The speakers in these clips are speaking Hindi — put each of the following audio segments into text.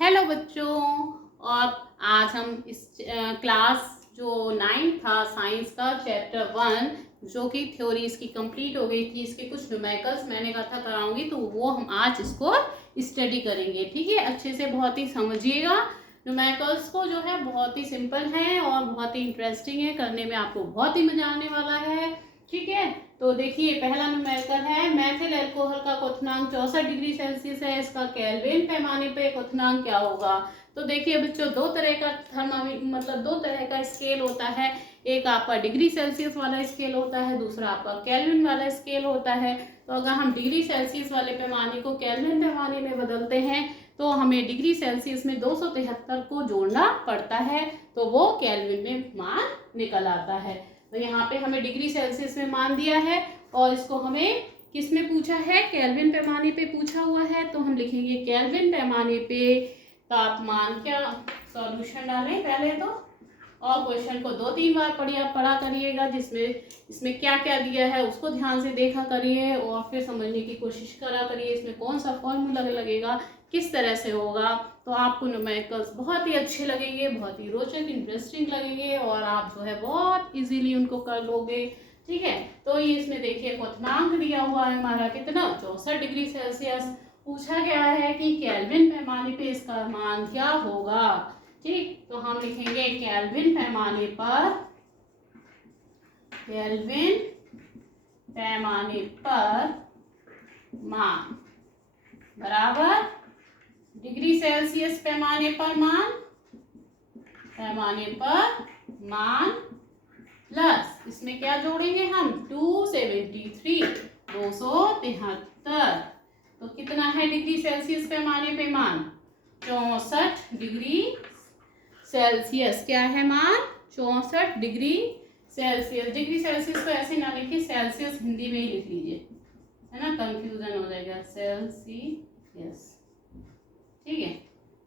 हेलो बच्चों। और आज हम इस क्लास जो 9 था साइंस का चैप्टर 1 जो कि थ्योरी इसकी कंप्लीट हो गई थी, इसके कुछ न्यूमेरिकल्स मैंने कहा था कराऊंगी, तो वो हम आज इसको स्टडी करेंगे। ठीक है, अच्छे से बहुत ही समझिएगा। न्यूमेरिकल्स को जो है बहुत ही सिंपल है और बहुत ही इंटरेस्टिंग है, करने में आपको बहुत ही मजा आने वाला है। ठीक है, तो देखिए पहला न्यूमेरिकल है मैथिल अल्कोहल का क्वथनांक 64 डिग्री सेल्सियस है। इसका केल्विन पैमाने पे क्वथनांक क्या होगा? तो देखिए बच्चों, दो तरह का मतलब दो तरह का स्केल होता है। एक आपका डिग्री सेल्सियस वाला स्केल होता है, दूसरा आपका केल्विन वाला स्केल होता है। तो अगर हम डिग्री सेल्सियस वाले पैमाने को केल्विन पैमाने में बदलते हैं तो हमें डिग्री सेल्सियस में 273 को जोड़ना पड़ता है, तो वो केल्विन में मान निकल आता है। तो यहाँ पे हमें डिग्री सेल्सियस में मान दिया है और इसको हमें किस में पूछा है? केल्विन पैमाने पे पूछा हुआ है। तो हम लिखेंगे केल्विन पैमाने पे तापमान क्या। सॉल्यूशन डालें पहले तो, और क्वेश्चन को 2-3 बार पढ़ा करिएगा, जिसमें इसमें क्या क्या दिया है उसको ध्यान से देखा करिए और फिर समझने की कोशिश करा करिए इसमें कौन सा फॉर्मूला लगेगा, किस तरह से होगा। तो आपको न्यूमेरिकल्स बहुत ही अच्छे लगेंगे, बहुत ही रोचक इंटरेस्टिंग लगेंगे और आप जो है बहुत इजीली उनको कर लोगे। ठीक है, तो ये इसमें देखिए क्वथनांक दिया हुआ है हमारा कितना, 64 डिग्री सेल्सियस। पूछा गया है कि केल्विन पैमाने पे इसका मान क्या होगा। ठीक, तो हम लिखेंगे केल्विन पैमाने पर, केल्विन पैमाने पर मान बराबर डिग्री सेल्सियस पैमाने पर मान, पैमाने पर मान प्लस इसमें क्या जोड़ेंगे हम, 273 273। तो कितना है डिग्री सेल्सियस पैमाने पे मान? 64 डिग्री सेल्सियस। क्या है मान? 64 डिग्री सेल्सियस। डिग्री सेल्सियस को ऐसे ना लिखिए, सेल्सियस हिंदी में ही लिख लीजिए, है ना, कंफ्यूजन हो जाएगा। सेल्सियस, ठीक है।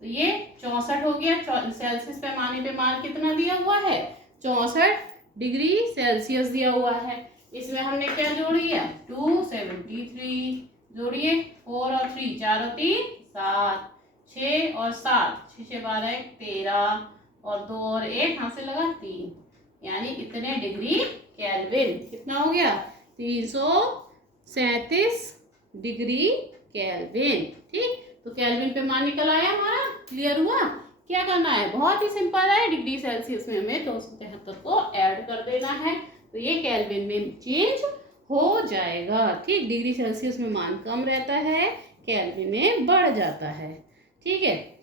तो ये 64 हो गया। सेल्सियस पैमाने पे मान कितना दिया हुआ है? 64 डिग्री सेल्सियस दिया हुआ है। इसमें हमने क्या जोड़ दिया? 273 जोड़िए, 4 और 3 4 और 3 7, 6 और 7 6 6 12 1 13 और 2 और 1 हाथ से लगा 3, यानी इतने डिग्री केल्विन। कितना हो गया? 337 डिग्री केल्विन। ठीक, तो केल्विन पे मान निकल आया हमारा। क्लियर हुआ? क्या करना है? बहुत ही सिंपल है, डिग्री सेल्सियस में हमें 273 को ऐड कर देना है, तो ये केल्विन में चेंज हो जाएगा। ठीक, डिग्री सेल्सियस में मान कम रहता है, केल्विन में बढ़ जाता है। ठीक है,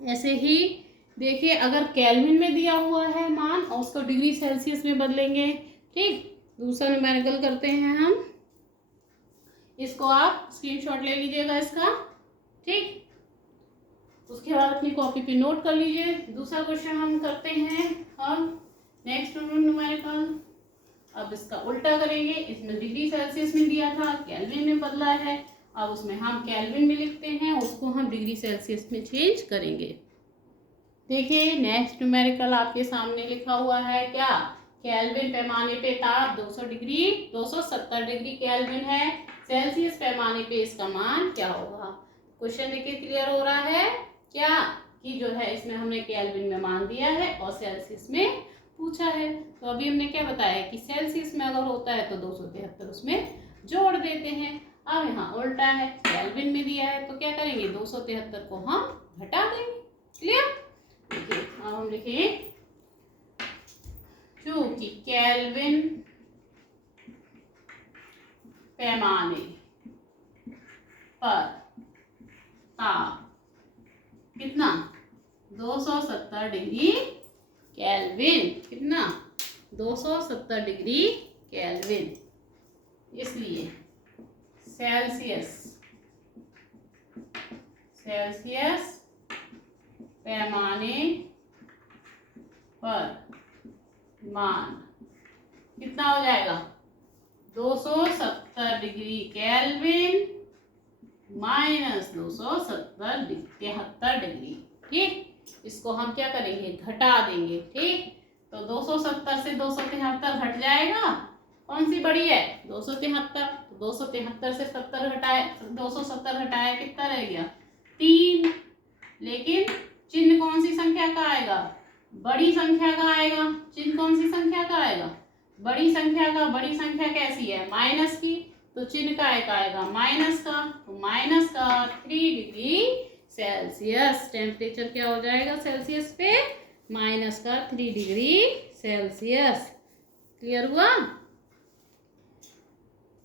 ऐसे ही देखिए अगर केल्विन में दिया हुआ है मान और उसको डिग्री सेल्सियस में बदलेंगे। ठीक, दूसरा न्यूमेरिकल करते हैं हम, इसको आप स्क्रीनशॉट ले लीजिएगा इसका। ठीक, उसके बाद अपनी कॉपी पे नोट कर लीजिए। दूसरा क्वेश्चन हम करते हैं हम नेक्स्ट न्यूमेरिकल। अब इसका उल्टा करेंगे, इसमें डिग्री सेल्सियस में दिया था, केल्विन में बदला है। अब उसमें हम केल्विन में लिखते हैं, उसको हम डिग्री सेल्सियस में चेंज करेंगे। देखिए नेक्स्ट न्यूमेरिकल आपके सामने लिखा हुआ है क्या? केल्विन पैमाने पे ताप 270 डिग्री केल्विन है। सेल्सियस पैमाने पे इसका मान क्या होगा? क्वेश्चन देखिए क्लियर हो रहा है क्या, कि जो है इसमें हमने केल्विन में मान दिया है और सेल्सियस में पूछा है। तो अभी हमने क्या बताया कि सेल्सियस में अगर होता है तो 273 उसमें जोड़ देते हैं। अब यहाँ उल्टा है, केल्विन में दिया है तो क्या करेंगे, 273 को हम घटा देंगे। क्लियर? देखिए अब हम लिखें, क्योंकि केल्विन पैमाने पर ताप कितना, 270 डिग्री केल्विन। कितना? 270 डिग्री केल्विन। इसलिए सेल्सियस पैमाने पर मान कितना हो जाएगा, 270 डिग्री केल्विन माइनस 273 डिग्री। ठीक, इसको हम क्या करेंगे, घटा देंगे। ठीक, तो 270 से 273 घट जाएगा, कौन सी बड़ी है, 273। 273 से 70 घटाए, 270 घटाया कितना रह गया, 3। लेकिन चिन्ह कौन सी संख्या का आएगा? बड़ी संख्या का आएगा। चिन्ह कौन सी संख्या का आएगा? बड़ी संख्या का। बड़ी संख्या कैसी है? माइनस की, तो चिन्ह का एक आएगा माइनस का, तो माइनस का 3 डिग्री सेल्सियस। टेम्परेचर क्या हो जाएगा सेल्सियस पे? माइनस का 3 डिग्री सेल्सियस। क्लियर हुआ?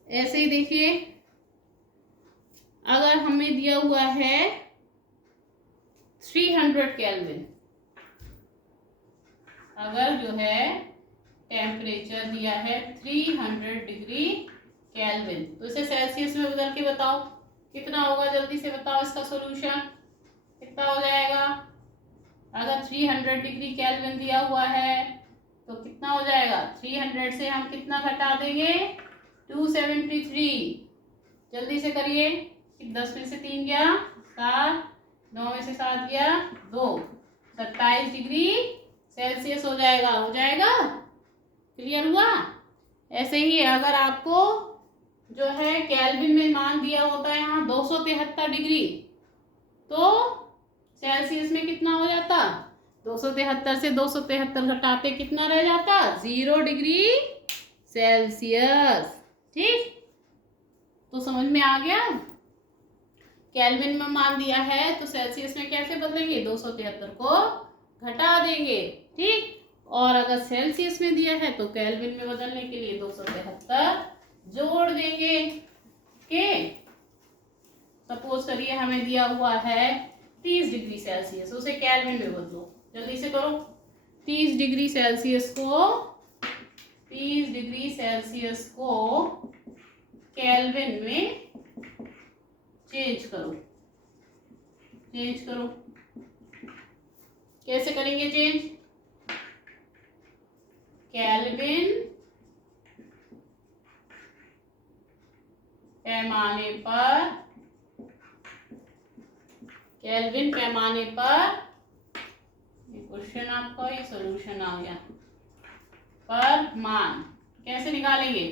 ऐसे ही देखिए, अगर हमें दिया हुआ है 300 केल्विन, अगर जो है टेम्परेचर दिया है 300 डिग्री केल्विन, तो इसे सेल्सियस में बदल के बताओ कितना होगा। जल्दी से बताओ इसका सॉल्यूशन कितना हो जाएगा। अगर 300 डिग्री केल्विन दिया हुआ है तो कितना हो जाएगा? 300 से हम कितना घटा देंगे? 273। जल्दी से करिए। 10 में से 3 गया 7, 9 में से 7 गया 2, 27 डिग्री सेल्सियस हो जाएगा। हो जाएगा? क्लियर हुआ? ऐसे ही अगर आपको जो है केल्विन में मान दिया होता है यहाँ 273 डिग्री, तो सेल्सियस में कितना हो जाता? 273 से 273 घटाते कितना रह जाता? 0 डिग्री सेल्सियस। ठीक, तो समझ में आ गया? केल्विन में मान दिया है तो सेल्सियस में कैसे बदलेंगे? 273 को घटा देंगे। ठीक, और अगर सेल्सियस में दिया है तो केल्विन में बदलने के लिए 273 जोड़ देंगे। के सपोज करिए हमें दिया हुआ है 30 डिग्री सेल्सियस, उसे केल्विन में बदलो। जल्दी से करो। 30 डिग्री सेल्सियस को केल्विन में चेंज करो। कैसे करेंगे चेंज? केल्विन पैमाने पर क्वेश्चन आपका ये सॉल्यूशन आ गया। पर मान कैसे निकालेंगे?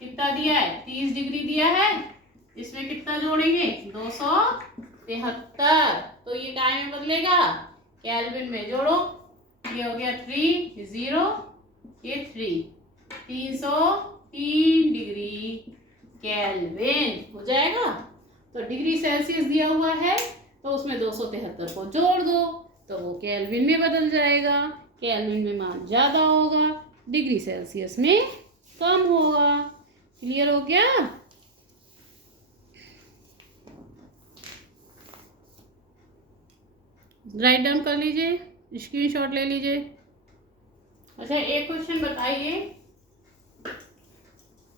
कितना दिया है? 30 डिग्री दिया है, इसमें कितना जोड़ेंगे? 273। तो ये काय में बदलेगा? केल्विन में। जोड़ो, ये हो गया 3 0, ये 3, 303 डिग्री केल्विन हो जाएगा। तो डिग्री सेल्सियस दिया हुआ है तो उसमें 273 को जोड़ दो तो वो केल्विन में बदल जाएगा। केल्विन में मान ज्यादा होगा, डिग्री सेल्सियस में कम होगा। क्लियर हो गया? राइट डाउन कर लीजिए, स्क्रीनशॉट ले लीजिए। अच्छा, एक क्वेश्चन बताइए,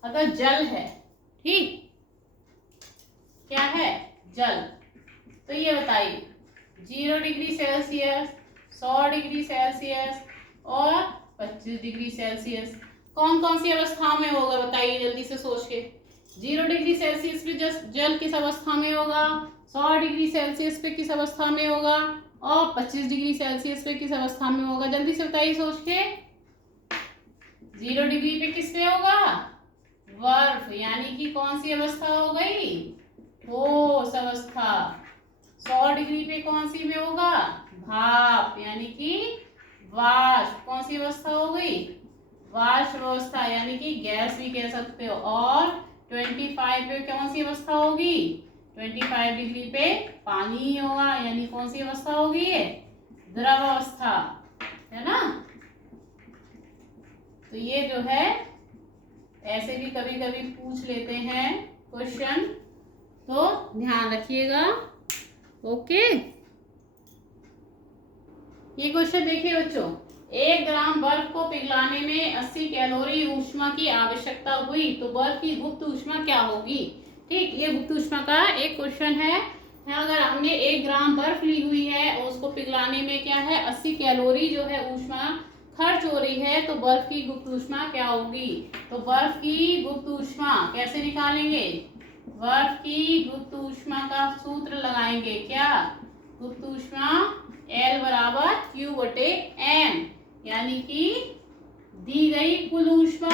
अगर जल है, ठीक, क्या है? जल, तो ये बताइए 0 डिग्री सेल्सियस, 100 डिग्री सेल्सियस और 25 डिग्री सेल्सियस कौन कौन सी अवस्था में होगा? बताइए जल्दी से सोच के। 0 डिग्री सेल्सियस पे जल किस अवस्था में होगा? 100 डिग्री सेल्सियस पे किस अवस्था में होगा? और 25 डिग्री सेल्सियस पे किस अवस्था में होगा? जल्दी से बताइए सोच के। 0 डिग्री पे किस पे होगा? बर्फ, यानी कि कौन सी अवस्था हो गई? ठोस अवस्था। 100 डिग्री पे कौन सी में होगा? भाप, यानी कि वाष्प। कौन सी अवस्था हो गई? वाष्प अवस्था, यानी कि गैस भी कह सकते हो। और 25 पे कौन सी अवस्था होगी? 25 डिग्री पे पानी ही होगा, यानी कौन सी अवस्था होगी? ये द्रव अवस्था है ना। तो ये जो है ऐसे भी कभी कभी पूछ लेते हैं क्वेश्चन, तो ध्यान रखिएगा। ओके, ये क्वेश्चन देखिए बच्चों, 1 ग्राम बर्फ को पिघलाने में 80 कैलोरी ऊष्मा की आवश्यकता हुई तो बर्फ की गुप्त ऊष्मा क्या होगी? ठीक, ये गुप्त ऊष्मा का एक क्वेश्चन है। अगर हमने 1 ग्राम बर्फ ली हुई है और उसको पिघलाने में क्या है 80 कैलोरी जो है ऊष्मा खर्च हो रही है, तो बर्फ की गुप्त ऊष्मा क्या होगी? तो बर्फ की गुप्त ऊष्मा कैसे निकालेंगे? बर्फ की गुप्त ऊष्मा का सूत्र लगाएंगे। क्या? गुप्त ऊष्मा L बराबर Q बटे M, यानी कि दी गई कुल ऊष्मा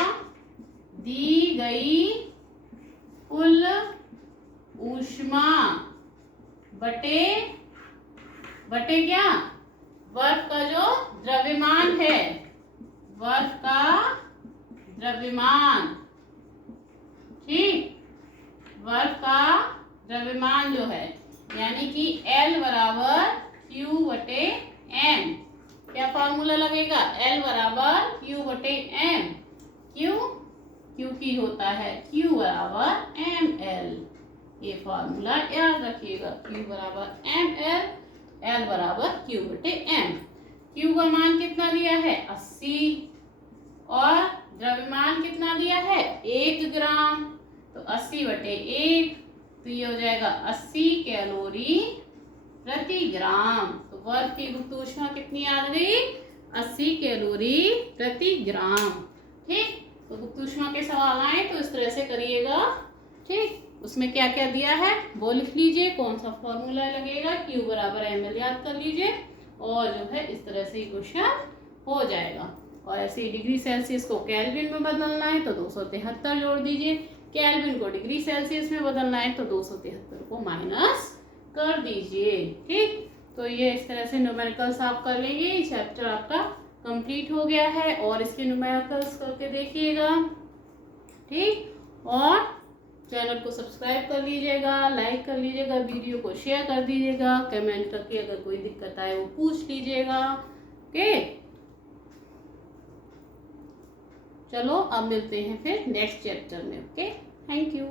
बटे बटे क्या, वर्ग का जो द्रव्यमान है, वर्ग का द्रव्यमान, ठीक, वर्ग का द्रव्यमान जो है, यानी कि L बराबर Q बटे M। क्या फॉर्मूला लगेगा, L बराबर Q बटे M। क्यों, की होता है Q बराबर ML। ये फॉर्मूला याद रखिएगा, Q बराबर ML, L बराबर Q बटे M। Q का मान कितना दिया है 80 और द्रव्यमान कितना दिया है 1 ग्राम, तो 80 बटे 1, तो ये हो जाएगा 80 कैलोरी प्रति ग्राम। तो वर्ग की गुप्त ऊष्मा कितनी आ गई, 80 कैलोरी प्रति ग्राम। ठीक, तो गुप्त ऊष्मा के सवाल आए तो इस तरह से करिएगा। ठीक, उसमें क्या क्या दिया है वो लिख लीजिए, कौन सा फॉर्मूला लगेगा, Q बराबर ml याद कर लीजिए, और जो है इस तरह से क्वेश्चन हो जाएगा। और ऐसे ही डिग्री सेल्सियस को केल्विन में बदलना है तो 273 जोड़ दीजिए, केल्विन को डिग्री सेल्सियस में बदलना है तो 273 को माइनस कर दीजिए। ठीक, तो ये इस तरह से न्यूमेरिकल्स आप कर लेंगे। ये चैप्टर आपका कंप्लीट हो गया है और इसके न्यूमेरिकल्स करके देखिएगा। ठीक, और चैनल को सब्सक्राइब कर लीजिएगा, लाइक कर लीजिएगा, वीडियो को शेयर कर दीजिएगा, कमेंट करके अगर कोई दिक्कत आए वो पूछ लीजिएगा। ओके, चलो अब मिलते हैं फिर नेक्स्ट चैप्टर में। Okay, thank you.